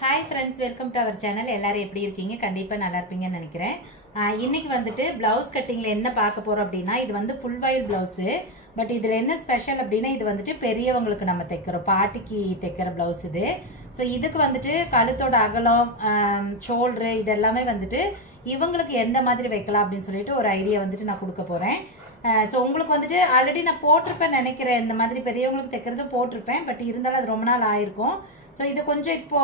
Hi friends, welcome to our channel. எல்லாரும் எப்படி இருக்கீங்க? கண்டிப்பா நல்லா இருப்பீங்கன்னு நினைக்கிறேன். இன்னைக்கு வந்துட்டு blouse cuttingல என்ன பார்க்க போறோம் அப்படினா இது வந்து full wide blouse. பட் இதுல என்ன ஸ்பெஷல் அப்படினா இது வந்துட்டு பெரியவங்களுக்கு நம்ம தைக்கிறோம். பார்ட்டிக்கு தைக்கிற blouse இது. சோ இதுக்கு வந்துட்டு கழுத்தோட அகலம், ஷோல்டர் இதெல்லாம் வந்துட்டு இவங்களுக்கு எந்த மாதிரி வைக்கலாம் அப்படினு சொல்லிட்டு ஒரு ஐடியா வந்துட்டு நான் கொடுக்க போறேன். சோ உங்களுக்கு வந்துட்டு ஆல்ரெடி நான் போட்டுருப்பேன் நினைக்கிறேன். இந்த மாதிரி பெரியவங்களுக்கு தைக்கிறது போட்டுருப்பேன். பட் இருந்தாலும் அது ரொம்ப நாள் ஆயிருக்கும். சோ இது கொஞ்சம் இப்போ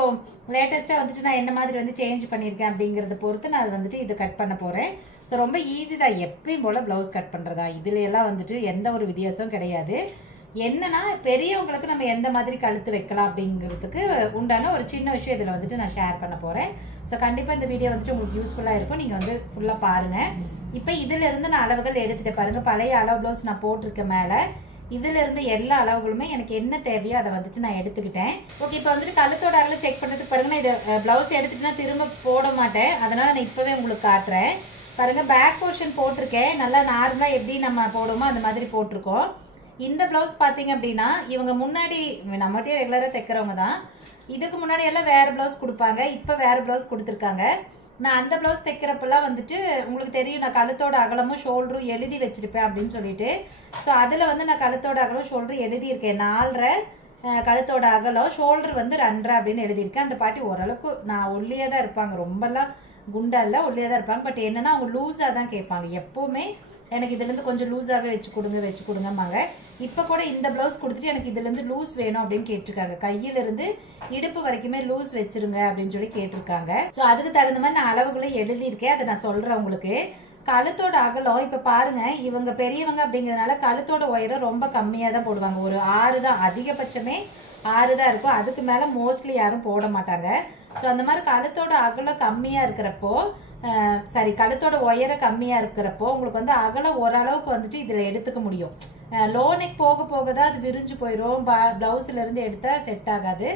லேட்டஸ்டா வந்துட்டு நான் என்ன மாதிரி வந்து சேஞ்ச் பண்ணிருக்கேன் அப்படிங்கறத பொறுத்து நான் வந்துட்டு இது கட் பண்ண போறேன். சோ ரொம்ப ஈஸி தான், எப்பவும் போல ப்ளவுஸ் கட் பண்றதா. இதுல எல்லாம் வந்துட்டு எந்த ஒரு வித்தியாசமும் கிடையாது. என்னன்னா பெரியவங்களுக்கு நம்ம எந்த மாதிரி கழுத்து வைக்கலாம் அப்படிங்கிறதுக்கு உண்டான ஒரு சின்ன விஷயம் இதுல வந்துட்டு நான் ஷேர் பண்ண போறேன். சோ கண்டிப்பா இந்த வீடியோ வந்துட்டு உங்களுக்கு யூஸ்ஃபுல்லா இருக்கும். நீங்க வந்து ஃபுல்லா பாருங்க. இப்போ இதுல இருந்து நான் அளவுகள் எடுத்துட்டு பாருங்க. பழைய அளவு ப்ளவுஸ் நான் போட்டிருக்கேன் மேல. இதுல இருந்து எல்லா அளவுகளுமே எனக்கு என்ன தேவையோ அதை வந்துட்டு நான் எடுத்துக்கிட்டேன். ஓகே, இப்போ வந்துட்டு கழுத்தோட அகலம் செக் பண்றதுக்கு பாருங்க. நான் இதை பிளவுஸ் எடுத்துட்டுனா திரும்ப போட மாட்டேன். அதனால நான் இப்பவே உங்களுக்கு காட்டுறேன். பாருங்க, பேக் போர்ஷன் போட்டிருக்கேன். நல்லா நார்மலா எப்படி நம்ம போடுவோமோ அந்த மாதிரி போட்டிருக்கோம். இந்த பிளவுஸ் பாத்தீங்க அப்படின்னா இவங்க முன்னாடி நம்மகிட்டே ரெகுலரா தைக்கிறவங்க தான். இதுக்கு முன்னாடி எல்லாம் வேற பிளவுஸ் கொடுப்பாங்க. இப்ப வேற பிளவுஸ் கொடுத்துருக்காங்க. நான் அந்த பிளவுஸ் தைக்கிறப்பெல்லாம் வந்துட்டு உங்களுக்கு தெரியும், நான் கழுத்தோட அகலமும் ஷோல்டரும் எழுதி வச்சிருப்பேன் அப்படின்னு சொல்லிட்டு. ஸோ அதில் வந்து நான் கழுத்தோட அகலம் ஷோல்டர் எழுதியிருக்கேன். 4.5 கழுத்தோட அகலம், ஷோல்டர் வந்து 2.5 அப்படின்னு எழுதியிருக்கேன். அந்த பாட்டி ஓரளவுக்கு நான் ஒல்லியாக தான் இருப்பாங்க, ரொம்பலாம் குண்டா இல்லை, ஒல்லியாக தான் இருப்பாங்க. பட் என்னன்னா அவங்க லூஸாக தான் கேட்பாங்க. எப்போவுமே எனக்கு இதுலேருந்து கொஞ்சம் லூஸாகவே வச்சு கொடுங்கம்பாங்க. இப்போ கூட இந்த ப்ளவுஸ் கொடுத்துட்டு எனக்கு இதுலேருந்து லூஸ் வேணும் அப்படின்னு கேட்டிருக்காங்க. கையிலிருந்து இடுப்பு வரைக்குமே லூஸ் வச்சிருங்க அப்படின்னு சொல்லி கேட்டிருக்காங்க. ஸோ அதுக்கு தகுந்த மாதிரி நான் அளவுகளை எழுதியிருக்கேன். அதை நான் சொல்கிறேன் உங்களுக்கு. கழுத்தோட அகலம் இப்போ பாருங்க, இவங்க பெரியவங்க அப்படிங்கிறதுனால கழுத்தோட உயரம் ரொம்ப கம்மியாக தான் போடுவாங்க. ஒரு 6 தான், அதிகபட்சமே 6 தான் இருக்கும். அதுக்கு மேலே மோஸ்ட்லி யாரும் போட மாட்டாங்க. ஸோ அந்த மாதிரி கழுத்தோட அகலம் கம்மியாக இருக்கிறப்போ, கழுத்தோட உயரம் கம்மியாக இருக்கிறப்போ உங்களுக்கு வந்து அகலம் ஓரளவுக்கு வந்துட்டு இதில் எடுத்துக்க முடியும். லோ நெக் போக போக தான் அது விரிஞ்சு போயிடும். பிளவுஸ்ல இருந்து எடுத்தா செட் ஆகாது.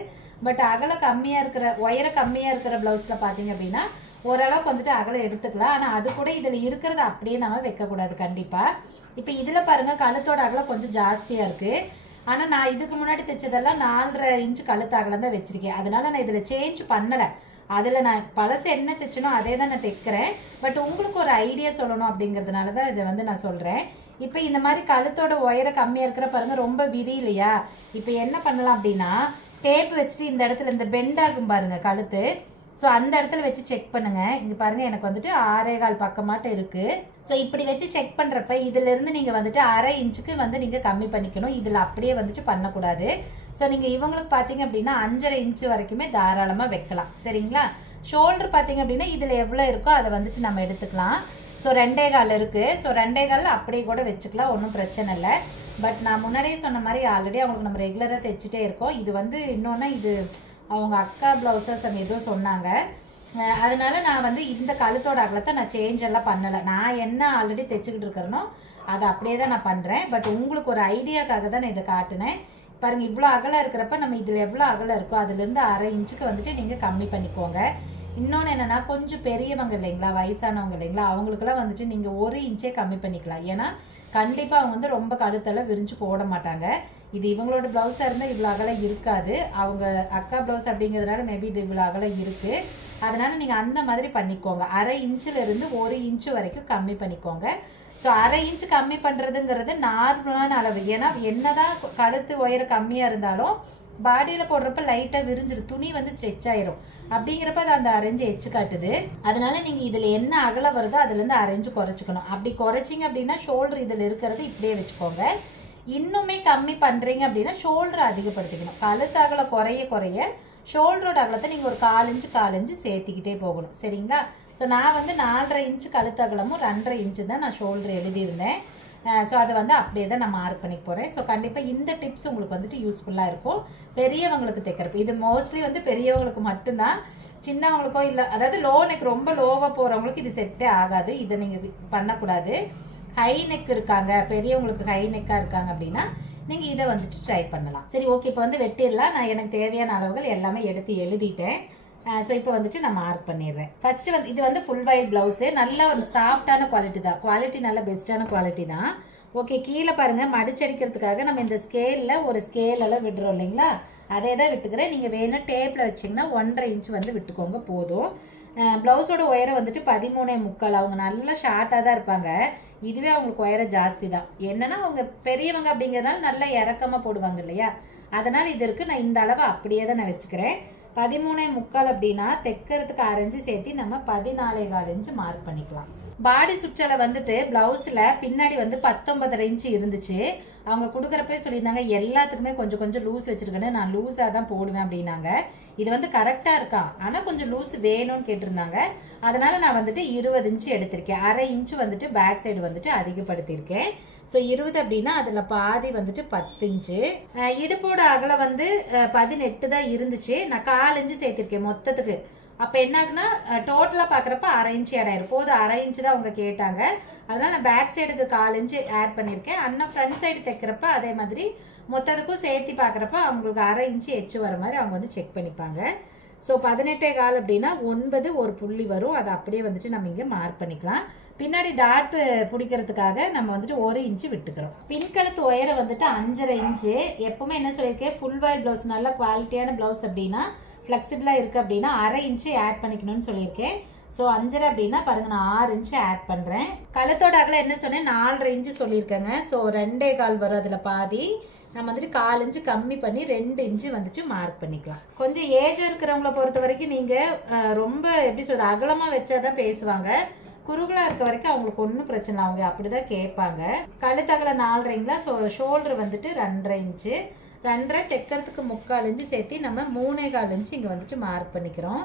பட் அகலம் கம்மியாக இருக்கிற, உயரம் கம்மியாக இருக்கிற பிளவுஸ்ல பார்த்தீங்க அப்படின்னா ஓரளவுக்கு வந்துட்டு அகலம் எடுத்துக்கலாம். ஆனால் அது கூட இதில் இருக்கிறத அப்படியே நம்ம வைக்கக்கூடாது கண்டிப்பாக. இப்போ இதில் பாருங்க, கழுத்தோட அகலம் கொஞ்சம் ஜாஸ்தியாக இருக்கு. ஆனால் நான் இதுக்கு முன்னாடி தைச்சதெல்லாம் 4.5 இன்ச்சு கழுத்து அகலம் தான் வச்சிருக்கேன். அதனால நான் இதில் சேஞ்ச் பண்ணலை. அதில் நான் பழசு என்ன தைச்சனோ அதே தான் நான் தைக்கிறேன். பட் உங்களுக்கு ஒரு ஐடியா சொல்லணும் அப்படிங்கிறதுனால தான் இதை வந்து நான் சொல்கிறேன். இப்போ இந்த மாதிரி கழுத்தோட உயரம் கம்மியாக இருக்கிற பாருங்க, ரொம்ப விரியலையா. இப்போ என்ன பண்ணலாம் அப்படின்னா, டேப் வச்சுட்டு இந்த இடத்துல இந்த பெண்ட் ஆகும் பாருங்க கழுத்து. ஸோ அந்த இடத்துல வச்சு செக் பண்ணுங்க. இங்க பாருங்க, எனக்கு வந்துட்டு 6.25 பக்கமாட்ட இருக்கு. ஸோ இப்படி வச்சு செக் பண்றப்ப இதுல இருந்து நீங்க வந்துட்டு 1/2 இன்ச்சுக்கு வந்து நீங்க கம்மி பண்ணிக்கணும். இதுல அப்படியே வந்துட்டு பண்ணக்கூடாது. ஸோ நீங்க இவங்களுக்கு பாத்தீங்க அப்படின்னா 5.5 இன்ச்சு வரைக்குமே தாராளமா வைக்கலாம். சரிங்களா? ஷோல்டர் பாத்தீங்க அப்படின்னா இதுல எவ்வளவு இருக்கோ அதை வந்துட்டு நம்ம எடுத்துக்கலாம். ஸோ 2.25 இருக்கு. ஸோ 2.25 அப்படியே கூட வச்சுக்கலாம், ஒன்றும் பிரச்சனை இல்லை. பட் நான் முன்னாடியே சொன்ன மாதிரி ஆல்ரெடி அவங்களுக்கு நம்ம ரெகுலரா தைச்சிட்டே இருக்கோம். இது வந்து இன்னொன்னு, இது அவங்க அக்கா பிளவுசஸ் ஏதோ சொன்னாங்க. அதனால நான் வந்து இந்த கழுத்தோட அகலத்தை நான் சேஞ்ச் எல்லாம் பண்ணலை. நான் என்ன ஆல்ரெடி தைச்சுக்கிட்டு இருக்கிறேனோ அதை அப்படியே தான் நான் பண்ணுறேன். பட் உங்களுக்கு ஒரு ஐடியாக்காக தான் நான் இதை காட்டினேன். பாருங்க, இவ்வளோ அகலம் இருக்கிறப்ப நம்ம இதில் எவ்வளோ அகலம் இருக்கோ அதுலேருந்து 1/2 இன்ச்சுக்கு வந்துட்டு நீங்கள் கம்மி பண்ணிக்கோங்க. இன்னொன்று என்னன்னா, கொஞ்சம் பெரியவங்க இல்லைங்களா, வயசானவங்க இல்லைங்களா, அவங்களுக்குலாம் வந்துட்டு நீங்கள் 1 இன்ச்சே கம்மி பண்ணிக்கலாம். ஏன்னா கண்டிப்பாக அவங்க வந்து ரொம்ப கழுத்தெல்லாம் விரிஞ்சு போட மாட்டாங்க. இது இவங்களோட பிளவுஸாக இருந்தால் இவ்வளோ அகலம் இருக்காது. அவங்க அக்கா பிளவுஸ் அப்படிங்கிறதுனால மேபி இது இவ்வளோ அகலம் இருக்கு. அதனால நீங்கள் அந்த மாதிரி பண்ணிக்கோங்க. 1/2 இன்ச்சுல இருந்து 1 இன்ச்சு வரைக்கும் கம்மி பண்ணிக்கோங்க. ஸோ 1/2 இன்ச்சு கம்மி பண்ணுறதுங்கிறது நார்மலான அளவு. ஏன்னா என்னதான் கழுத்து உயரம் கம்மியாக இருந்தாலும் பாடியில் போடுறப்ப லைட்டாக விரிஞ்சிடும், துணி வந்து ஸ்ட்ரெச் ஆயிரும். அப்படிங்கிறப்ப அது அந்த 1/2 இன்ச்சு எச்சு காட்டுது. அதனால நீங்கள் இதில் என்ன அகலம் வருதோ அதுலேருந்து 1/2 இன்ச்சு குறைச்சிக்கணும். அப்படி குறைச்சிங்க அப்படின்னா ஷோல்டர் இதில் இருக்கிறது இப்படியே வச்சுக்கோங்க. இன்னுமே கம்மி பண்ணுறீங்க அப்படின்னா ஷோல்டர் அதிகப்படுத்திக்கணும். கழுத்து அகலம் குறைய குறைய ஷோல்டரோட அகலத்தை நீங்கள் ஒரு 1/4 இன்ச்சு சேர்த்திக்கிட்டே போகணும். சரிங்களா? ஸோ நான் வந்து 4.5 இன்ச்சு கழுத்து அகலமும் 2.5 இன்ச்சு தான் நான் ஷோல்டர் எழுதியிருந்தேன். ஸோ அதை வந்து அப்படியே தான் நான் மார்க் பண்ணி போகிறேன். ஸோ கண்டிப்பாக இந்த டிப்ஸ் உங்களுக்கு வந்துட்டு யூஸ்ஃபுல்லாக இருக்கும் பெரியவங்களுக்கு தைக்கிறப்ப. இது மோஸ்ட்லி வந்து பெரியவங்களுக்கு மட்டும்தான், சின்னவங்களுக்கோ இல்லை, அதாவது லோ நெக் ரொம்ப லோவாக போகிறவங்களுக்கு இது செட்டே ஆகாது. இதை நீங்கள் பண்ணக்கூடாது. ஹை நெக் இருக்காங்க, பெரியவங்களுக்கு ஹை நெக்காக இருக்காங்க அப்படின்னா நீங்கள் இதை வந்துட்டு ட்ரை பண்ணலாம். சரி, ஓகே, இப்போ வந்து வெட்டிடலாம். நான் எனக்கு தேவையான அளவுகள் எல்லாமே எடுத்து எழுதிட்டேன். ஸோ இப்போ வந்துட்டு நான் மார்க் பண்ணிடுறேன். ஃபர்ஸ்ட் வந்து இது வந்து ஃபுல் வைட் பிளவுஸு, நல்ல ஒரு சாஃப்டான குவாலிட்டி தான். குவாலிட்டி நல்ல பெஸ்ட்டான குவாலிட்டி தான். ஓகே, கீழே பாருங்க, மடிச்சடிக்கிறதுக்காக நம்ம இந்த ஸ்கேலில் ஒரு ஸ்கேல் எல்லாம் விடுறோம் இல்லைங்களா, அதே தான் விட்டுக்கிறேன். நீங்கள் வேணும் டேப்பில் வச்சிங்கன்னா 1.5 இன்ச் வந்து விட்டுக்கோங்க போதும். ப்ளவுஸோட உயரம் வந்துட்டு 13.75. அவங்க நல்லா ஷார்ட்டாக தான் இருப்பாங்க. இதுவே அவங்களுக்கு உயரம் ஜாஸ்தி தான். என்னன்னா அவங்க பெரியவங்க அப்படிங்கிறதுனால நல்லா இறக்கமாக போடுவாங்க இல்லையா, அதனால் இது இருக்குது. நான் இந்த அளவு அப்படியே தான் நான் வச்சுக்கிறேன். 13.75 அப்படின்னா தைக்கிறதுக்கு 6 இன்ச்சு சேர்த்து நம்ம 14.25 இன்ச்சு மார்க் பண்ணிக்கலாம். பாடி சுற்றலை வந்துட்டு பிளவுஸில் பின்னாடி வந்து 19.5 இன்ச்சு இருந்துச்சு. அவங்க கொடுக்குறப்பே சொல்லியிருந்தாங்க எல்லாத்துக்குமே கொஞ்சம் கொஞ்சம் லூஸ் வச்சிருக்கேன்னு. நான் லூஸாக தான் போடுவேன் அப்படின்னாங்க. இது வந்து கரெக்டாக இருக்கான், ஆனால் கொஞ்சம் லூஸ் வேணும்னு கேட்டிருந்தாங்க. அதனால நான் வந்துட்டு 20 இன்ச்சு எடுத்திருக்கேன். 1/2 இன்ச்சு வந்துட்டு பேக் சைடு வந்துட்டு அதிகப்படுத்தியிருக்கேன். ஸோ 20 அப்படின்னா அதில் பாதி வந்துட்டு 10 இன்ச்சு. இடுப்போட அகலம் வந்து 18 தான் இருந்துச்சு. நான் 1/4 இன்ச்சு சேர்த்திருக்கேன் மொத்தத்துக்கு. அப்போ என்ன ஆகுனா டோட்டலாக பார்க்குறப்ப 1/2 இன்ச்சு ஆட் ஆயிரும். போது 1/2 இன்ச்சு தான் அவங்க கேட்டாங்க. அதனால நான் பேக் சைடுக்கு 1/4 இன்ச்சு ஆட் பண்ணியிருக்கேன். அண்ணா ஃப்ரண்ட் சைடு தைக்கிறப்ப அதே மாதிரி மொத்தத்துக்கும் சேர்த்து பார்க்குறப்ப அவங்களுக்கு 1/2 இன்ச்சு எச்சு வர மாதிரி அவங்க வந்து செக் பண்ணிப்பாங்க. ஸோ 18.25 அப்படின்னா 9 ஒரு புள்ளி வரும். அதை அப்படியே வந்துட்டு நம்ம இங்கே மார்க் பண்ணிக்கலாம். பின்னாடி டாட் பிடிக்கிறதுக்காக நம்ம வந்துட்டு 1 இன்ச்சு விட்டுக்கிறோம். பின்கழுத்து உயரம் வந்துட்டு 5.5 இன்ச்சு. எப்பவுமே என்ன சொல்லியிருக்கேன், ஃபுல் வாயில் ப்ளவுஸ் நல்ல குவாலிட்டியான ப்ளவுஸ் அப்படின்னா ஃப்ளெக்சிபிளாக இருக்குது அப்படின்னா 1/2 இன்ச்சு ஆட் பண்ணிக்கணும்னு சொல்லியிருக்கேன். ஸோ 5.5 அப்படின்னா பாருங்க நான் 6 இன்ச்சு ஆட் பண்ணுறேன். கழுத்தோட அகலம் என்ன சொன்னேன், 4.5 இன்ச்சு சொல்லியிருக்கேங்க. ஸோ 2.25 வரும். அதில் பாதி நம்ம வந்துட்டு 1/4 இன்ச்சு கம்மி பண்ணி 2 இன்ச்சு வந்துட்டு மார்க் பண்ணிக்கலாம். கொஞ்சம் ஏஜ் இருக்கிறவங்கள பொறுத்த வரைக்கும் நீங்கள் ரொம்ப எப்படி சொல்கிறது அகலமாக வச்சாதான் பேசுவாங்க. குறுகலாக இருக்க வரைக்கும் அவங்களுக்கு ஒன்றும் பிரச்சனை இல்லை, அவங்க அப்படி தான் கேட்பாங்க. கழுத்தகலம் 4.5ங்களா. ஸோ ஷோல்டர் வந்துட்டு 2.5 இன்ச்சு. 2.5 தைக்கிறதுக்கு 3/4 இன்ச்சு சேர்த்து நம்ம 3.25 இன்ச்சு இங்கே வந்துட்டு மார்க் பண்ணிக்கிறோம்.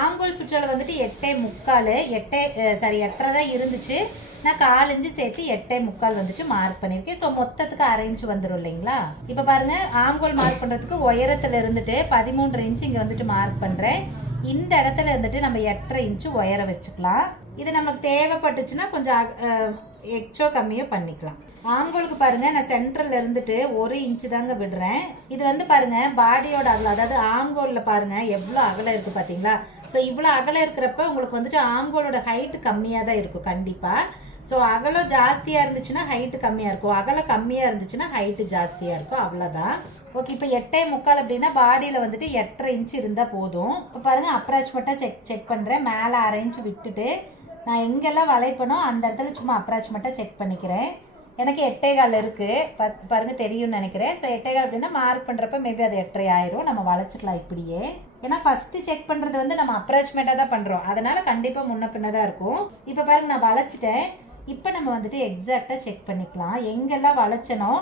ஆம்போல் சுற்றலை வந்துட்டு 8.25 தான் இருந்துச்சு. நான் 1/4 இன்ச்சு சேர்த்து 8.25 வந்துட்டு மார்க் பண்ணியிருக்கேன். ஸோ மொத்தத்துக்கு 1/2 இன்ச்சு வந்துடும் இல்லைங்களா. இப்போ பாருங்க ஆம்போல் மார்க் பண்ணுறதுக்கு உயரத்தில் இருந்துட்டு 13 இன்ச்சு இங்கே வந்துட்டு மார்க் பண்ணுறேன். இந்த இடத்துல இருந்துட்டு நம்ம 8.5 இன்ச்சு உயரம் வச்சுக்கலாம். இது நமக்கு தேவைப்பட்டுச்சுன்னா கொஞ்சம் எக்ஸ்ட்ரா கம்மியோ பண்ணிக்கலாம். ஆம்கோலுக்கு பாருங்க நான் சென்டர்ல இருந்துட்டு 1 இன்ச்சு தாங்க விடுறேன். இது வந்து பாருங்க பாடியோட அகலம், அதாவது ஆம்கோல்ல பாருங்க எவ்வளோ அகலம் இருக்கு பாத்தீங்களா. ஸோ இவ்வளோ அகலம் இருக்கிறப்ப உங்களுக்கு வந்துட்டு ஆம்கோலோட ஹைட் கம்மியாக தான் இருக்கும் கண்டிப்பா. ஸோ அகலம் ஜாஸ்தியா இருந்துச்சுன்னா ஹைட்டு கம்மியா இருக்கும், அகலம் கம்மியா இருந்துச்சுன்னா ஹைட்டு ஜாஸ்தியா இருக்கும், அவ்வளோதான். ஓகே, இப்போ 8.25 அப்படின்னா பாடியில் வந்துட்டு 8.5 இன்ச்சு இருந்தால் போதும். இப்போ பாருங்க அப்ராக்சிமேட்டாக செக் பண்ணுறேன். மேலே 1/2 இன்ச்சு விட்டுட்டு நான் எங்கெல்லாம் வளைப்பனோ அந்த இடத்துல சும்மா அப்ராக்சிமேட்டாக செக் பண்ணிக்கிறேன். எனக்கு 8.25 இருக்குது பாருங்க தெரியும்னு நினைக்கிறேன். ஸோ 8.25 அப்படின்னா மார்க் பண்ணுறப்ப மேபி அது 8.5 ஆயிரும். நம்ம வளைச்சிக்கலாம் இப்படியே. ஏன்னா ஃபஸ்ட்டு செக் பண்ணுறது வந்து நம்ம அப்ராக்சிமேட்டாக தான் பண்ணுறோம், அதனால கண்டிப்பாக முன்ன பின்ன தான் இருக்கும். இப்போ பாருங்க நான் வளைச்சிட்டேன். இப்போ நம்ம வந்துட்டு எக்ஸாக்டாக செக் பண்ணிக்கலாம். எங்கெல்லாம் வளைச்சனோ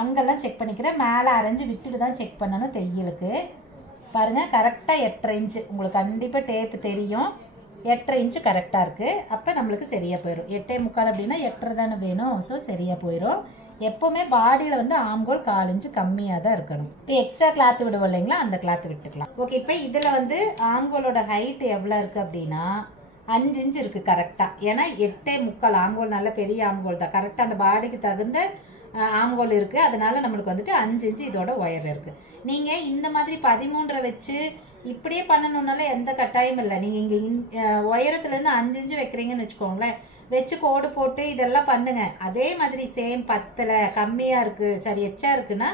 அங்கெல்லாம் செக் பண்ணிக்கிறேன். மேலே அரைஞ்சு விட்டுட்டு தான் செக் பண்ணணும் தையலுக்கு. பாருங்கள் கரெக்டாக 8.5 இன்ச்சு. உங்களுக்கு கண்டிப்பாக டேப்பு தெரியும். 8.5 இன்ச்சு கரெக்டாக இருக்குது. அப்போ நம்மளுக்கு சரியாக போயிடும். 8.25 அப்படின்னா 8.5 தானே வேணும். ஸோ சரியாக போயிடும். எப்போவுமே பாடியில் வந்து ஆம்கோல் 1/4 இன்ச்சு கம்மியாக தான் இருக்கணும். இப்போ எக்ஸ்ட்ரா கிளாத் விடுவோம் இல்லைங்களா, அந்த கிளாத் விட்டுக்கலாம். ஓகே, இப்போ இதில் வந்து ஆம்கோலோட ஹைட் எவ்வளோ இருக்குது அப்படின்னா 5 இன்ச்சு இருக்குது கரெக்டாக. ஏன்னா 8.25 ஆம்கோல் நல்ல பெரிய ஆம்கோல் தான். கரெக்டாக அந்த பாடிக்கு தகுந்த ஆம்கோல் இருக்குது. அதனால நம்மளுக்கு வந்துட்டு 5 இன்ச்சு இதோட ஒயர் இருக்குது. நீங்கள் இந்த மாதிரி 13 வச்சு இப்படியே பண்ணணுன்னால எந்த கட்டாயம் இல்லை. நீங்கள் இங்கே உயரத்துலேருந்து 5 இன்ச்சு வைக்கிறீங்கன்னு வச்சுக்கோங்களேன், வச்சு கோடு போட்டு இதெல்லாம் பண்ணுங்க. அதே மாதிரி சேம் 10 கம்மியாக இருக்குது, சரி எச்சா இருக்குன்னா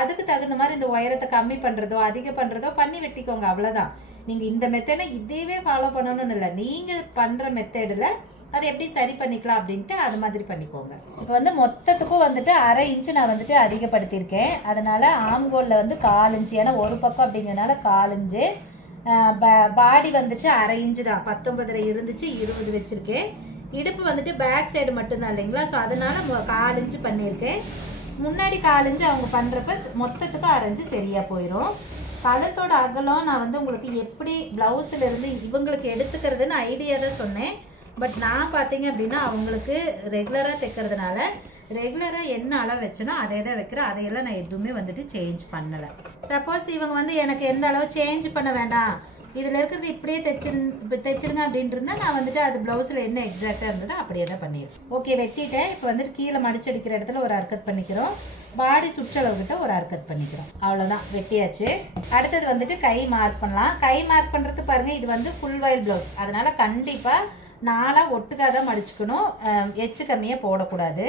அதுக்கு தகுந்த மாதிரி இந்த உயரத்தை கம்மி பண்ணுறதோ அதிகம் பண்ணுறதோ பண்ணி வெட்டிக்கோங்க, அவ்வளோதான். நீங்கள் இந்த மெத்தடை இதேவே ஃபாலோ பண்ணணும்னு இல்லை, நீங்கள் பண்ணுற மெத்தடில் அதை எப்படி சரி பண்ணிக்கலாம் அப்படின்ட்டு அது மாதிரி பண்ணிக்கோங்க. இப்போ வந்து மொத்தத்துக்கும் வந்துட்டு 1/2 இன்ச்சு நான் வந்துட்டு அதிகப்படுத்தியிருக்கேன். அதனால் ஆம்கோலில் வந்து 1/4 இன்ச்சு, ஏன்னா ஒரு பக்கம் அப்படிங்கிறதுனால 1/4 இன்ச்சு. பாடி வந்துட்டு 1/2 இன்ச்சு தான். 19 இருந்துச்சு, 20 வச்சுருக்கேன். இடுப்பு வந்துட்டு பேக் சைடு மட்டும்தான் இல்லைங்களா. ஸோ அதனால 1/4 இன்ச்சு பண்ணியிருக்கேன். முன்னாடி 1/4 இன்ச்சு அவங்க பண்ணுறப்ப மொத்தத்துக்கு 1/2 இன்ச்சு சரியாக போயிடும். கழுத்தோட அகலம் நான் வந்து உங்களுக்கு எப்படி ப்ளவுஸில் இருந்து இவங்களுக்கு எடுத்துக்கிறதுன்னு ஐடியா தான் சொன்னேன். பட் நான் பார்த்தீங்க அப்படின்னா அவங்களுக்கு ரெகுலராக தைக்கிறதுனால ரெகுலராக என்ன அளவு வச்சனோ அதே தான் வைக்கிறேன். அதையெல்லாம் நான் எதுவுமே வந்துட்டு சேஞ்ச் பண்ணலை. சப்போஸ் இவங்க வந்து எனக்கு எந்த அளவு சேஞ்ச் பண்ண வேண்டாம், இதில் இருக்கிறது இப்படியே தைச்சிருங்க அப்படின்ட்டு இருந்தால் நான் வந்துட்டு அது ப்ளவுஸில் என்ன எக்ஸாக்டாக இருந்ததோ அப்படியே தான் பண்ணிடுறேன். ஓகே, வெட்டிட்டேன். இப்போ வந்துட்டு கீழே மடிச்சடிக்கிற இடத்துல ஒரு அர்க்கத் பண்ணிக்கிறோம். பாடி சுற்றளவுக்கிட்ட ஒரு அர்க்கத் பண்ணிக்கிறோம். அவ்வளோதான், வெட்டியாச்சு. அடுத்தது வந்துட்டு கை மார்க் பண்ணலாம். கை மார்க் பண்ணுறது பாருங்கள், இது வந்து ஃபுல் வாயில் ப்ளவுஸ். அதனால் கண்டிப்பாக 4 ஒட்டுக்காக தான் மடிச்சுக்கணும், எச்சு கம்மியாக போடக்கூடாது.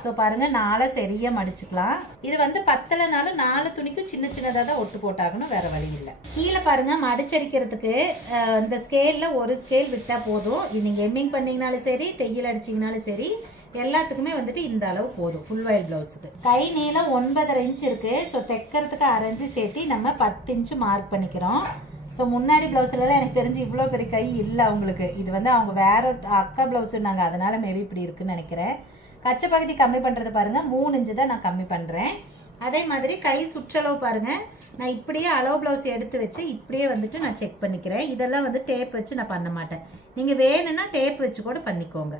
ஸோ ஸோ பாருங்க 4 சரியா மடிச்சுக்கலாம். இது வந்து பத்தலைனாலும் 4 துணிக்கும் சின்ன சின்னதாக தான் ஒட்டு போட்டாகணும், வேற வழி இல்லை. கீழே பாருங்க மடிச்சடிக்கிறதுக்கு இந்த ஸ்கேல்ல ஒரு ஸ்கேல் விட்டா போதும். இது நீங்க எம்மிங் பண்ணீங்கனாலும் சரி, தையல் அடிச்சீங்கனாலும் சரி, எல்லாத்துக்குமே வந்துட்டு இந்த அளவு போதும் ஃபுல் வயல் பிளவுஸுக்கு. கை நீளம் 9.5 இன்ச் இருக்கு. ஸோ தைக்கிறதுக்கு 1/2 இன்ச்சு சேர்த்து நம்ம 10 இன்ச்சு மார்க் பண்ணிக்கிறோம். ஸோ முன்னாடி பிளவுஸ்லாம் எனக்கு தெரிஞ்சு இவ்வளோ பெரிய கை இல்லை அவங்களுக்கு. இது வந்து அவங்க வேற அக்கா பிளவுஸுன்னாங்க, அதனால மேபி இப்படி இருக்குன்னு நினைக்கிறேன். கச்சை பகுதி கம்மி பண்ணுறது பாருங்க 3 இன்ச்சு தான் நான் கம்மி பண்ணுறேன். அதே மாதிரி கை சுற்றளவு பாருங்க, நான் இப்படியே அளவு பிளவுஸ் எடுத்து வச்சு இப்படியே வந்துட்டு நான் செக் பண்ணிக்கிறேன். இதெல்லாம் வந்து டேப் வச்சு நான் பண்ண மாட்டேன். நீங்கள் வேணும்னா டேப் வச்சு கூட பண்ணிக்கோங்க.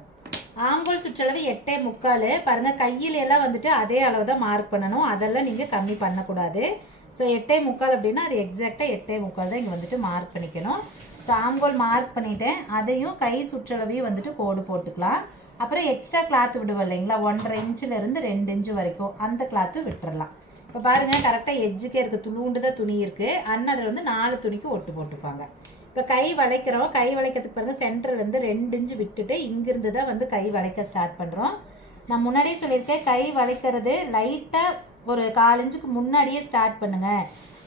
ஆம்போல் சுற்றளவு 8.75 பாருங்க. கையில எல்லாம் வந்துட்டு அதே அளவு தான் மார்க் பண்ணணும், அதெல்லாம் நீங்கள் கம்மி பண்ணக்கூடாது. ஸோ 8.75 அப்படின்னா அது எக்ஸாக்டாக 8.75 தான் இங்கே வந்துட்டு மார்க் பண்ணிக்கணும். ஸோ ஆம்போல் மார்க் பண்ணிட்டேன். அதையும் கை சுற்றளவையும் வந்துட்டு கோடு போட்டுக்கலாம். அப்புறம் எக்ஸ்ட்ரா கிளாத் விடுவோம் இல்லைங்களா, 1.5 இன்ச்சிலேருந்து 2 இன்ச்சு வரைக்கும் அந்த கிளாத்து விட்டுறலாம். இப்போ பாருங்கள் கரெக்டாக எஜ்ஜுக்கே இருக்குது, துளுண்டு தான் துணி இருக்குது. அண்ணன் அதில் வந்து 4 துணிக்கு ஒட்டு போட்டுப்பாங்க. இப்போ கை வளைக்கிறோம். கை வளைக்கிறதுக்கு பாருங்கள் சென்டர்லேருந்து 2 இன்ச்சு விட்டுட்டு இங்கிருந்து தான் வந்து கை வளைக்க ஸ்டார்ட் பண்ணுறோம். நான் முன்னாடியே சொல்லியிருக்கேன், கை வளைக்கிறது லைட்டாக ஒரு 1/4 இன்ச்சுக்கு முன்னாடியே ஸ்டார்ட் பண்ணுங்க.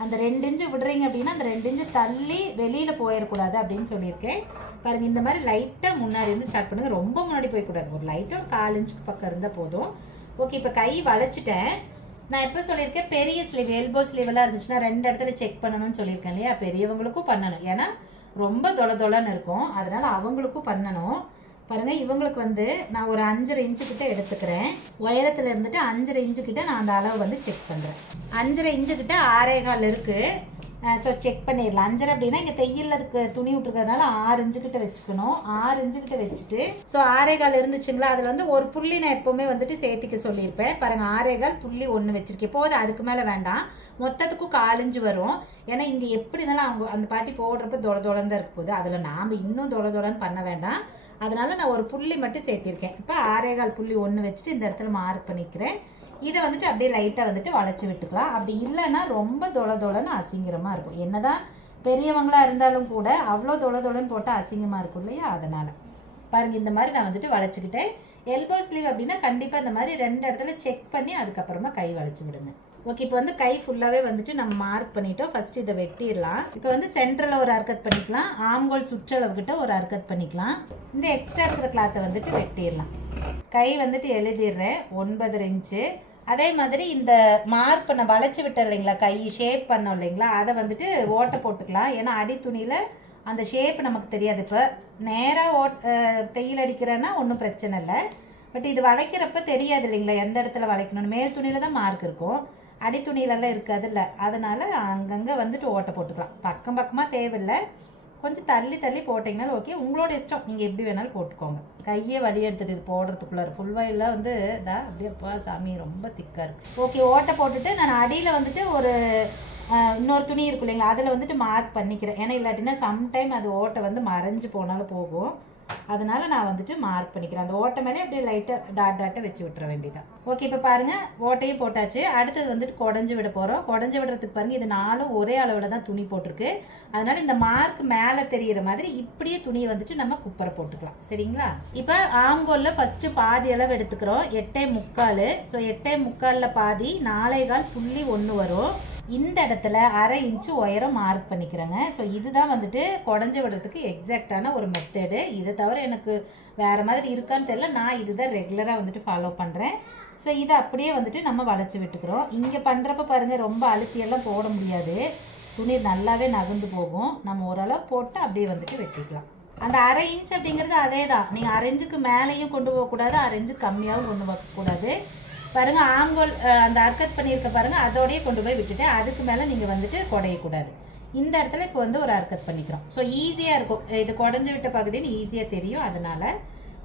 அந்த 2 இன்ச்சு விடுறீங்க அப்படின்னா அந்த 2 இன்ச்சு தள்ளி வெளியில் போயிடக்கூடாது அப்படின்னு சொல்லியிருக்கேன். பாருங்கள் இந்த மாதிரி லைட்டாக முன்னாடி இருந்து ஸ்டார்ட் பண்ணுங்கள், ரொம்ப முன்னாடி போய்க்கூடாது. ஒரு லைட்டாக ஒரு 1/4 இன்ச்சுக்கு பக்கம் இருந்தால் போதும். ஓகே, இப்போ கை வளைச்சிட்டேன். நான் எப்போ சொல்லியிருக்கேன், பெரிய ஸ்லீவ் எல்போ ஸ்லீவெல்லாம் இருந்துச்சுன்னா 2 இடத்துல செக் பண்ணணும்னு சொல்லியிருக்கேன் இல்லையா. பெரியவங்களுக்கும் பண்ணணும், ஏன்னா ரொம்ப தொலைன்னு இருக்கும், அதனால அவங்களுக்கும் பண்ணணும். பாருங்க இவங்களுக்கு வந்து நான் ஒரு 5.5 இன்ச்சு கிட்ட எடுத்துக்கிறேன். உயரத்துல இருந்துட்டு 5.5 இன்ச்சு கிட்ட நான் அந்த அளவு வந்து செக் பண்றேன். 5.5 இன்ச்சு கிட்ட 6.25 இருக்கு. ஸோ செக் பண்ணிடலாம். 5.5 அப்படின்னா இங்கே தையல் அதுக்கு துணி விட்டுருக்கிறதுனால 6 இன்ச்சு கிட்ட வச்சுக்கணும். 6 இன்ச்சு கிட்ட வச்சுட்டு ஸோ 6.25 இருந்துச்சுங்களா, அதில் வந்து ஒரு புள்ளி நான் எப்பவுமே வந்துட்டு சேர்த்திக்க சொல்லியிருப்பேன். பாருங்க 6.25 புள்ளி 1 வச்சிருக்கேன். போதும், அதுக்கு மேலே வேண்டாம். மொத்தத்துக்கும் 1/4 இன்ச்சு வரும். ஏன்னா இங்கே எப்படினாலும் அவங்க அந்த பாட்டி போடுறப்ப தொலைன்னு தான் இருக்க போகுது. அதில் நாம் இன்னும் தொலைன்னு பண்ண வேண்டாம். அதனால நான் ஒரு புள்ளி மட்டும் சேர்த்திருக்கேன். இப்போ 6.25 புள்ளி 1 வச்சுட்டு இந்த இடத்துல மார்க் பண்ணிக்கிறேன். இதை வந்துட்டு அப்படியே லைட்டாக வந்துட்டு வளைச்சி விட்டுக்கலாம். அப்படி இல்லைன்னா ரொம்ப தொலைன்னு அசிங்கரமாக இருக்கும். என்னதான் பெரியவங்களா இருந்தாலும் கூட அவ்வளோ தொலைன்னு போட்டால் அசிங்கமாக இருக்கும் இல்லையா. அதனால் பாருங்க இந்த மாதிரி நான் வந்துட்டு வளைச்சிக்கிட்டேன். எல்போ ஸ்லீவ் அப்படின்னா கண்டிப்பாக இந்த மாதிரி 2 இடத்துல செக் பண்ணி அதுக்கப்புறமா கை வளைச்சி விடுங்க. ஓகே, இப்போ வந்து கை ஃபுல்லாகவே வந்துட்டு நம்ம மார்க் பண்ணிட்டோம். ஃபர்ஸ்ட் இதை வெட்டிடலாம். இப்போ வந்து சென்டரில் ஒரு அர்க்கத் பண்ணிக்கலாம், ஆம்கோல் சுற்றளவுக்கிட்ட ஒரு அர்க்கத் பண்ணிக்கலாம். இந்த எக்ஸ்ட்ரா இருக்கிற கிளாத்தை வந்துட்டு வெட்டிடலாம். கை வந்துட்டு எழுதிடுறேன் 9.5 இன்ச்சு. அதே மாதிரி இந்த மார்க் பண்ண வளைச்சி விட்டோம் இல்லைங்களா, கை ஷேப் பண்ணோம் இல்லைங்களா, அதை வந்துட்டு ஓட்டை போட்டுக்கலாம். ஏன்னா அடி துணியில் அந்த ஷேப் நமக்கு தெரியாது. இப்போ நேராக தையல் அடிக்கிறேன்னா ஒன்றும் பிரச்சனை இல்லை. பட் இது வளைக்கிறப்ப தெரியாது இல்லைங்களா எந்த இடத்துல வளைக்கணும்னு. மேல் துணியில் தான் மார்க் இருக்கும், அடி துணியிலெல்லாம் இருக்காது இல்லை. அதனால் அங்கங்கே வந்துட்டு ஓட்டை போட்டுக்கலாம். பக்கமாக தேவையில்லை, கொஞ்சம் தள்ளி போட்டிங்கனாலும் ஓகே. உங்களோட இஷ்டம், நீங்கள் எப்படி வேணாலும் போட்டுக்கோங்க. கையை வழி எடுத்துகிட்டு இது போடுறதுக்குள்ளார ஃபுல் வயலில் வந்து இதான் அப்படியே அப்பா சாமி ரொம்ப திக்காக இருக்குது. ஓகே, ஓட்டை போட்டுட்டு நான் அடியில் வந்துட்டு ஒரு இன்னொரு துணி இருக்கும் இல்லைங்களா, அதில் வந்துட்டு மார்க் பண்ணிக்கிறேன். ஏன்னா இல்லாட்டினா சம்டைம் அது ஓட்டை வந்து மறைஞ்சு போனாலும் போகும். அதனால நான் வந்துட்டு மார்க் பண்ணிக்கிறேன். அந்த ஓட்டை மேலே அப்படியே லைட்டாக டாட்டை வச்சு விட்டுற வேண்டியதான். ஓகே, இப்போ பாருங்கள் ஓட்டையும் போட்டாச்சு. அடுத்தது வந்துட்டு குடஞ்சி விட போகிறோம். குடஞ்சி விடுறதுக்கு பாருங்கள் இது 4 ஒரே அளவில் தான் துணி போட்டிருக்கு. அதனால இந்த மார்க் மேலே தெரிகிற மாதிரி இப்படியே துணியை வந்துட்டு நம்ம குப்பரை போட்டுக்கலாம். சரிங்களா. இப்போ ஆம்கோலில் ஃபஸ்ட்டு பாதி அளவு எடுத்துக்கிறோம், 8.75. ஸோ 8.75 பாதி 4.25 புள்ளி 1 வரும். இந்த இடத்துல 1/2 இன்ச்சு உயரம் மார்க் பண்ணிக்கிறேங்க. ஸோ இதுதான் வந்துட்டு குடஞ்சி விடுறதுக்கு எக்ஸாக்டான ஒரு மெத்தடு. இதை தவிர எனக்கு வேறு மாதிரி இருக்கான்னு தெரியல, நான் இதுதான் ரெகுலராக வந்துட்டு ஃபாலோ பண்ணுறேன். ஸோ இதை அப்படியே வந்துட்டு நம்ம வளைச்சி விட்டுக்கிறோம். இங்கே பண்ணுறப்ப பாருங்கள் ரொம்ப அழுத்தியெல்லாம் போட முடியாது, துணி நல்லாவே நகர்ந்து போகும். நம்ம ஓரளவு போட்டு அப்படியே வந்துட்டு வெட்டிக்கலாம். அந்த 1/2 இன்ச் அப்படிங்கிறது அதே தான். நீங்கள் 1/2 இன்ச்சுக்கு மேலேயும் கொண்டு போகக்கூடாது, 1/2 இன்ச்சுக்கு கம்மியாகவும் கொண்டு போகக்கூடாது. பாருங்க ஆம்கோல் அந்த அர்க்கத் பண்ணியிருக்க பாருங்க, அதோடய கொண்டு போய் விட்டுட்டு அதுக்கு மேலே நீங்கள் வந்துட்டு குடையக்கூடாது. இந்த இடத்துல இப்போ வந்து ஒரு அர்க்கத் பண்ணிக்கிறோம். ஸோ ஈஸியாக இருக்கும், இது குடஞ்சி விட்ட பகுதின்னு ஈஸியாக தெரியும். அதனால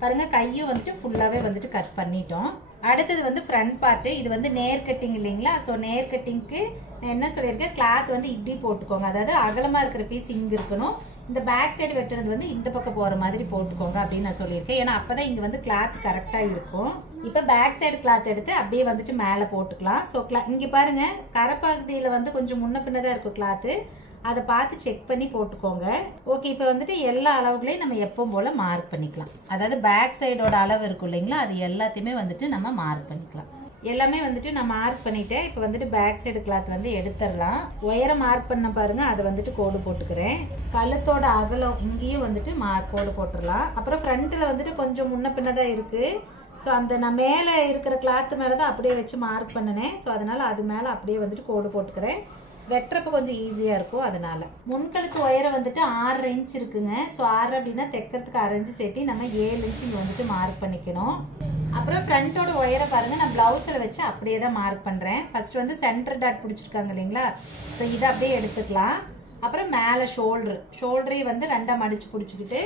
பாருங்க கையும் வந்துட்டு ஃபுல்லாகவே வந்துட்டு கட் பண்ணிட்டோம். அடுத்தது வந்து ஃப்ரண்ட் பார்ட்டு. இது வந்து நேர் கட்டிங் இல்லைங்களா. ஸோ நேர் கட்டிங்க்கு நான் என்ன சொல்லியிருக்கேன், கிளாத் வந்து இப்படி போட்டுக்கோங்க. அதாவது அகலமாக இருக்கிற பீஸ் இங்கே இருக்கணும், இந்த பேக் சைடு வெட்டுறது வந்து இந்த பக்கம் போகிற மாதிரி போட்டுக்கோங்க அப்படின்னு நான் சொல்லியிருக்கேன். ஏன்னா அப்போ தான் இங்கே வந்து கிளாத் கரெக்டாக இருக்கும். இப்போ பேக் சைடு கிளாத் எடுத்து அப்படியே வந்துட்டு மேலே போட்டுக்கலாம். ஸோ இங்கே பாருங்கள் கரைப்பகுதியில் வந்து கொஞ்சம் முன்ன பின்னதாக இருக்கும் கிளாத்து, அதை பார்த்து செக் பண்ணி போட்டுக்கோங்க. ஓகே, இப்போ வந்துட்டு எல்லா அளவுகளையும் நம்ம எப்பவும் போல் மார்க் பண்ணிக்கலாம். அதாவது பேக் சைடோட அளவு இருக்கும் இல்லைங்களா, அது எல்லாத்தையுமே வந்துட்டு நம்ம மார்க் பண்ணிக்கலாம். எல்லாமே வந்துட்டு நான் மார்க் பண்ணிட்டேன். இப்போ வந்துட்டு பேக் சைடு கிளாத் வந்து எடுத்துடலாம். உயரம் மார்க் பண்ண பாருங்கள், அதை வந்துட்டு கோடு போட்டுக்கிறேன். கழுத்தோட அகலம் இங்கேயும் வந்துட்டு கோடு போட்டுடலாம். அப்புறம் ஃப்ரண்ட்டில் வந்துட்டு கொஞ்சம் முன்ன பின்ன தான் இருக்குது. ஸோ அந்த நான் மேலே இருக்கிற கிளாத்து மேலே தான் அப்படியே வச்சு மார்க் பண்ணினேன். ஸோ அதனால் அது மேலே அப்படியே வந்துட்டு கோடு போட்டுக்கிறேன். வெட்டுறப்ப கொஞ்சம் ஈஸியாக இருக்கும். அதனால் முன்கழுத்து உயரம் வந்துட்டு 6 இன்ச் இருக்குங்க. ஸோ 6 அப்படின்னா தைக்கிறதுக்கு 6 இன்ச்சு சேர்த்து நம்ம 7 இன்ச்சு இங்கே வந்துட்டு மார்க் பண்ணிக்கணும். அப்புறம் ஃப்ரண்ட்டோட ஒயரை பாருங்கள், நான் ப்ளவுஸில் வச்சு அப்படியே தான் மார்க் பண்ணுறேன். ஃபர்ஸ்ட் வந்து சென்டர் டாட் பிடிச்சிருக்காங்க இல்லைங்களா, ஸோ இதை அப்படியே எடுத்துக்கலாம். அப்புறம் மேலே ஷோல்டரையும் வந்து 2ஆக மடித்து பிடிச்சிக்கிட்டு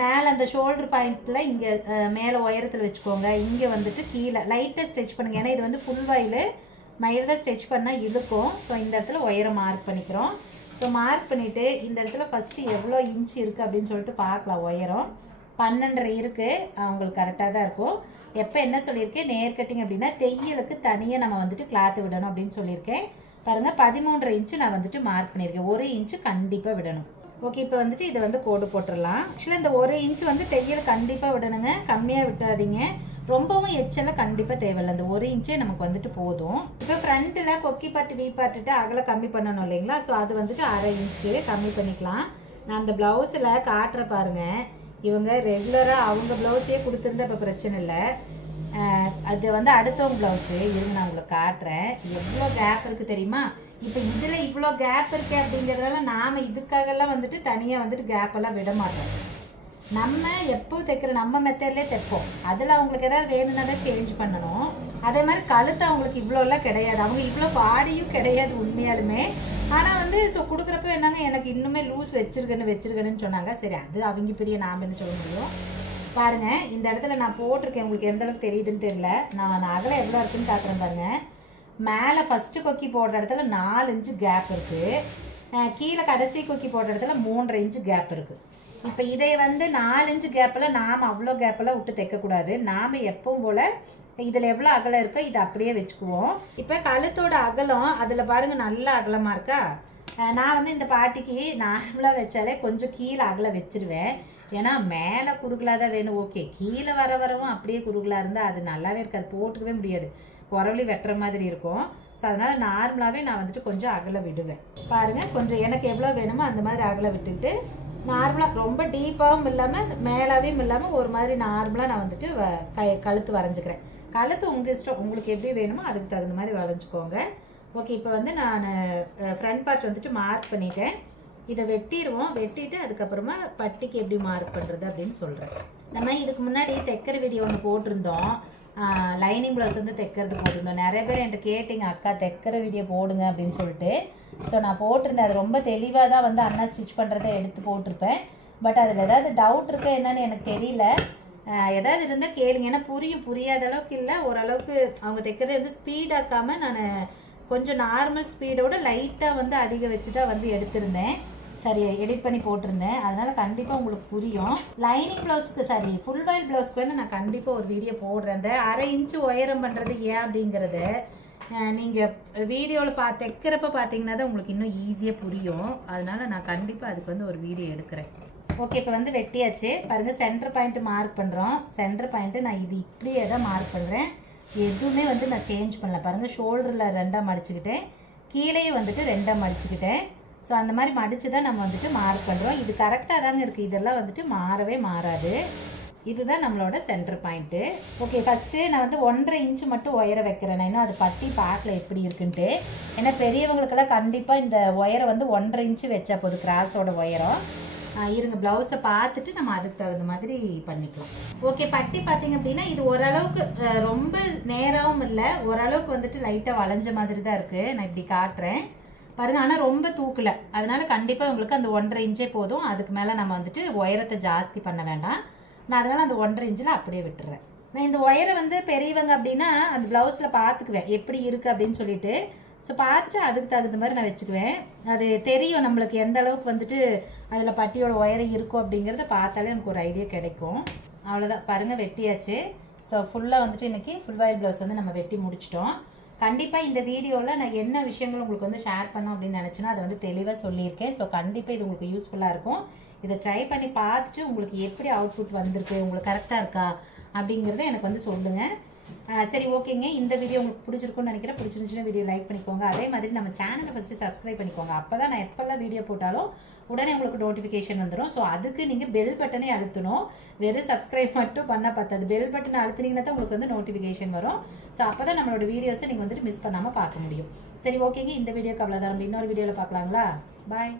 மேலே அந்த ஷோல்டர் பாயிண்ட்டில் இங்கே மேலே உயரத்தில் வச்சுக்கோங்க. இங்கே வந்துட்டு கீழே லைட்டாக ஸ்ட்ரெச் பண்ணுங்கள். ஏன்னா இது வந்து ஃபுல் வாயில் மைல்டாக ஸ்ட்ரெச் பண்ணால் இழுக்கும். ஸோ இந்த இடத்துல உயரம் மார்க் பண்ணிக்கிறோம். ஸோ மார்க் பண்ணிவிட்டு இந்த இடத்துல ஃபஸ்ட்டு எவ்வளோ இன்ச்சு இருக்குது அப்படின்னு சொல்லிட்டு பார்க்கலாம். உயரம் 12.5 இருக்குது. உங்களுக்கு கரெக்டாக தான் இருக்கும். எப்போ என்ன சொல்லியிருக்கேன், நேர் கட்டிங் அப்படின்னா தையலுக்கு தனியாக நம்ம வந்துட்டு கிளாத்து விடணும் அப்படின்னு சொல்லியிருக்கேன். பாருங்கள், 13.5 இன்ச்சு நான் வந்துட்டு மார்க் பண்ணியிருக்கேன். 1 இன்ச்சு கண்டிப்பாக விடணும். ஓகே, இப்போ வந்துட்டு இதை வந்து கோடு போட்டுடலாம். ஆக்சுவலாக இந்த 1 இன்ச்சு வந்து தையல் கண்டிப்பாக விடணுங்க, கம்மியாக விட்டாதீங்க. ரொம்பவும் எச்சலாம் கண்டிப்பாக தேவையில்லை. அந்த 1 இன்ச்சே நமக்கு வந்துட்டு போதும். இப்போ ஃப்ரண்ட்டில் கொக்கி பார்ட்டு வீ பார்ட்டுட்டு அகல கம்மி பண்ணணும் இல்லைங்களா, ஸோ அது வந்துட்டு 1/2 இன்ச்சு கம்மி பண்ணிக்கலாம். நான் அந்த ப்ளவுஸில் காட்டுற பாருங்கள், இவங்க ரெகுலராக அவங்க ப்ளவுஸே கொடுத்துருந்தா இப்போ பிரச்சனை இல்லை. அது வந்து அடுத்தவங்க ப்ளவுஸு இருங்க, நான் உங்களுக்கு காட்டுறேன். எவ்வளோ கேப் இருக்குது தெரியுமா. இப்போ இதில் இவ்வளோ கேப் இருக்குது அப்படிங்கிறதுனால நாம் இதுக்காகலாம் வந்துட்டு தனியாக வந்துட்டு கேப்பெல்லாம் விட மாட்டோம். நம்ம எப்போ தைக்கிற நம்ம மெத்தட்லேயே தைப்போம். அதில் அவங்களுக்கு ஏதாவது வேணும்னா தான் சேஞ்ச் பண்ணணும். அதே மாதிரி கழுத்து அவங்களுக்கு இவ்வளோலாம் கிடையாது, அவங்க இவ்வளோ பாடியும் கிடையாது உண்மையாலுமே. ஆனால் வந்து ஸோ கொடுக்குறப்ப என்னங்க, எனக்கு இன்னுமே லூஸ் வச்சிருக்கேன்னு சொன்னாங்க. சரி, அது அவங்க பெரிய நாம் என்ன சொல்ல முடியும். பாருங்கள், இந்த இடத்துல நான் போட்டிருக்கேன். உங்களுக்கு எந்த அளவுக்கு தெரியுதுன்னு தெரியல. நான் அகலம் எவ்வளோ இருக்குன்னு காட்டுறேன் பாருங்கள். மேலே ஃபஸ்ட்டு கொக்கி போடுற இடத்துல 4 இன்ச்சு கேப் இருக்குது. கீழே கடைசி கொக்கி போடுற இடத்துல 3.5 இன்ச்சு கேப் இருக்குது. இப்போ இதை வந்து 4 இன்ச்சு கேப்பில் நாம் அவ்வளோ கேப்பெல்லாம் விட்டு தைக்கக்கூடாது. நாம் எப்பவும் போல் இதில் எவ்வளோ அகலம் இருக்கோ இதை அப்படியே வச்சுக்குவோம். இப்போ கழுத்தோட அகலம் அதில் பாருங்கள், நல்ல அகலமாக இருக்கா. நான் வந்து இந்த பாட்டிக்கு நார்மலாக வச்சாலே கொஞ்சம் கீழே அகலம் வச்சிருவேன். ஏன்னா மேலே குறுகலாக தான் வேணும். ஓகே, கீழே வரவும் அப்படியே குறுகலாக இருந்தால் அது நல்லாவே இருக்காது, போட்டுக்கவே முடியாது, குறவழி வெட்டுற மாதிரி இருக்கும். ஸோ அதனால் நார்மலாகவே நான் வந்துட்டு கொஞ்சம் அகலம் விடுவேன். பாருங்கள், கொஞ்சம் எனக்கு எவ்வளோ வேணுமோ அந்த மாதிரி அகலம் விட்டுட்டு நார்மலாக ரொம்ப டீப்பாகவும் இல்லாமல் மேலாகவும் இல்லாமல் ஒரு மாதிரி நார்மலாக நான் வந்துட்டு கழுத்து வரைஞ்சிக்கிறேன். கழுத்து உங்கள் இஷ்டம், உங்களுக்கு எப்படி வேணுமோ அதுக்கு தகுந்த மாதிரி வரைஞ்சிக்கோங்க. ஓகே, இப்போ வந்து நான் ஃப்ரண்ட் பார்ட் வந்துட்டு மார்க் பண்ணிட்டேன். இதை வெட்டிடுவோம். வெட்டிட்டு அதுக்கப்புறமா பட்டிக்கு எப்படி மார்க் பண்ணுறது அப்படின்னு சொல்கிறேன். நம்ம இதுக்கு முன்னாடி தைக்கிற வீடியோ ஒன்று போட்டிருந்தோம். லைனிங் ப்ளவுஸ் வந்து தைக்கிறது போட்டிருந்தோம். நிறைய பேர் என்கிட்ட கேட்டிங்க, அக்கா தைக்கிற வீடியோ போடுங்க அப்படின்னு சொல்லிட்டு. ஸோ நான் போட்டிருந்தேன். அது ரொம்ப தெளிவாக தான் வந்து அண்ணா ஸ்டிச் பண்ணுறதை எடுத்து போட்டிருப்பேன். பட் அதில் ஏதாவது டவுட் இருக்கா என்னன்னு எனக்கு தெரியல. ஏதாவது இருந்தால் கேளுங்க. ஏன்னா புரியாத அளவுக்கு இல்லை, ஓரளவுக்கு அவங்க தைக்கிறத வந்து ஸ்பீடாக்காமல் நான் கொஞ்சம் நார்மல் ஸ்பீடோட லைட்டாக வந்து அதிகம் வச்சு தான் வந்து எடுத்திருந்தேன். சரி, எடிட் பண்ணி போட்டிருந்தேன். அதனால் கண்டிப்பாக உங்களுக்கு புரியும். லைனிங் ப்ளவுஸ்க்கு சரி ஃபுல் வாயில் ப்ளவுஸ்க்கு வேணும் நான் கண்டிப்பாக ஒரு வீடியோ போடுறேன். அந்த 1/2 இன்ச்சு உயரம் பண்ணுறது ஏன் அப்படிங்கிறத நீங்கள் வீடியோவில் தைக்கிறப்ப பார்த்தீங்கன்னா தான் உங்களுக்கு இன்னும் ஈஸியாக புரியும். அதனால் நான் கண்டிப்பாக அதுக்கு வந்து ஒரு வீடியோ எடுக்கிறேன். ஓகே, இப்போ வந்து வெட்டியாச்சு. பாருங்கள், சென்டர் பாயிண்ட்டு மார்க் பண்ணுறோம். சென்டர் பாயிண்ட்டு நான் இது இப்படியே தான் மார்க் பண்ணுறேன். எதுவுமே வந்து நான் சேஞ்ச் பண்ணல. பாருங்கள், ஷோல்டரில் 2ஆக மடிச்சுக்கிட்டேன், கீழே வந்துட்டு 2ஆக மடிச்சுக்கிட்டேன். ஸோ அந்த மாதிரி மடித்து தான் நம்ம வந்துட்டு மார்க் பண்ணுறோம். இது கரெக்டாக தாங்க இருக்குது. இதெல்லாம் வந்துட்டு மாறவே மாறாது. இதுதான் நம்மளோட சென்டர் பாயிண்ட்டு. ஓகே, ஃபஸ்ட்டு நான் வந்து 1.5 இன்ச்சு மட்டும் உயர வைக்கிறேன். நான் இன்னும் அது பட்டி பார்க்கல எப்படி இருக்குன்ட்டு. ஏன்னா பெரியவங்களுக்கெல்லாம் கண்டிப்பாக இந்த உயரம் வந்து 1.5 இன்ச்சு வச்சா போதும், கிராஸோட உயரம். இருங்க, ப்ளவுஸை பார்த்துட்டு நம்ம அதுக்கு தகுந்த மாதிரி பண்ணிக்கலாம். ஓகே, பட்டி பார்த்தீங்க அப்படின்னா இது ஓரளவுக்கு ரொம்ப நேராகவும் இல்லை, ஓரளவுக்கு வந்துட்டு லைட்டாக வளைஞ்ச மாதிரி தான் இருக்குது. நான் இப்படி காட்டுறேன் பாருங்கள். ஆனால் ரொம்ப தூக்கலை, அதனால கண்டிப்பாக உங்களுக்கு அந்த 1.5 இன்ச்சே போதும். அதுக்கு மேலே நம்ம வந்துட்டு உயரத்தை ஜாஸ்தி பண்ண வேண்டாம். நான் அதனால் அந்த 1.5 இன்ச்சில் அப்படியே விட்டுறேன். நான் இந்த ஒயரை வந்து பெரியவங்க அப்படின்னா அந்த ப்ளவுஸில் பார்த்துக்குவேன் எப்படி இருக்குது அப்படின்னு சொல்லிட்டு. ஸோ பார்த்துட்டு அதுக்கு தகுந்த மாதிரி நான் வச்சுக்குவேன். அது தெரியும் நம்மளுக்கு எந்த அளவுக்கு வந்துட்டு அதில் பட்டியோட உயரம் இருக்கும் அப்படிங்கிறத பார்த்தாலே எனக்கு ஒரு ஐடியா கிடைக்கும். அவ்வளோதான், பாருங்கள் வெட்டியாச்சு. ஸோ ஃபுல்லாக வந்துட்டு இன்றைக்கி ஃபுல் வாயில் ப்ளவுஸ் வந்து நம்ம வெட்டி முடிச்சிட்டோம். கண்டிப்பாக இந்த வீடியோவில் நான் என்ன விஷயங்கள் உங்களுக்கு வந்து ஷேர் பண்ணோம் அப்படின்னு நினச்சினா அதை வந்து தெளிவாக சொல்லியிருக்கேன். ஸோ கண்டிப்பாக இது உங்களுக்கு யூஸ்ஃபுல்லாக இருக்கும். இதை ட்ரை பண்ணி பார்த்துட்டு உங்களுக்கு எப்படி அவுட்புட் வந்திருக்கு, உங்களுக்கு கரெக்டாக இருக்கா அப்படிங்கிறத எனக்கு வந்து சொல்லுங்கள். சரி, ஓகேங்க. இந்த வீடியோ உங்களுக்கு பிடிச்சிருக்கும்னு நினைக்கிறேன். பிடிச்சிருந்துச்சுன்னா வீடியோ லைக் பண்ணிக்கோங்க. அதே மாதிரி நம்ம சேனலை ஃபஸ்ட்டு சப்ஸ்கிரைப் பண்ணிக்கோங்க. அப்போ தான் நான் எப்போல்லாம் வீடியோ போட்டாலும் உடனே உங்களுக்கு நோட்டிஃபிகேஷன் வந்துடும். ஸோ அதுக்கு நீங்கள் பெல் பட்டனே அழுத்தணும். வெறும் சப்ஸ்கிரைப் மட்டும் பண்ணால் பத்தாது. பெல் பட்டனை அழுத்தினீங்கன்னா தான் உங்களுக்கு வந்து நோட்டிஃபிகேஷன் வரும். ஸோ அப்போ தான் நம்மளோட வீடியோஸை நீங்கள் வந்துட்டு மிஸ் பண்ணாமல் பார்க்க முடியும். சரி, ஓகேங்க. இந்த வீடியோக்கு அவ்வளோதான். நம்ம இன்னொரு வீடியோவில் பார்க்கலாங்களா? பாய்.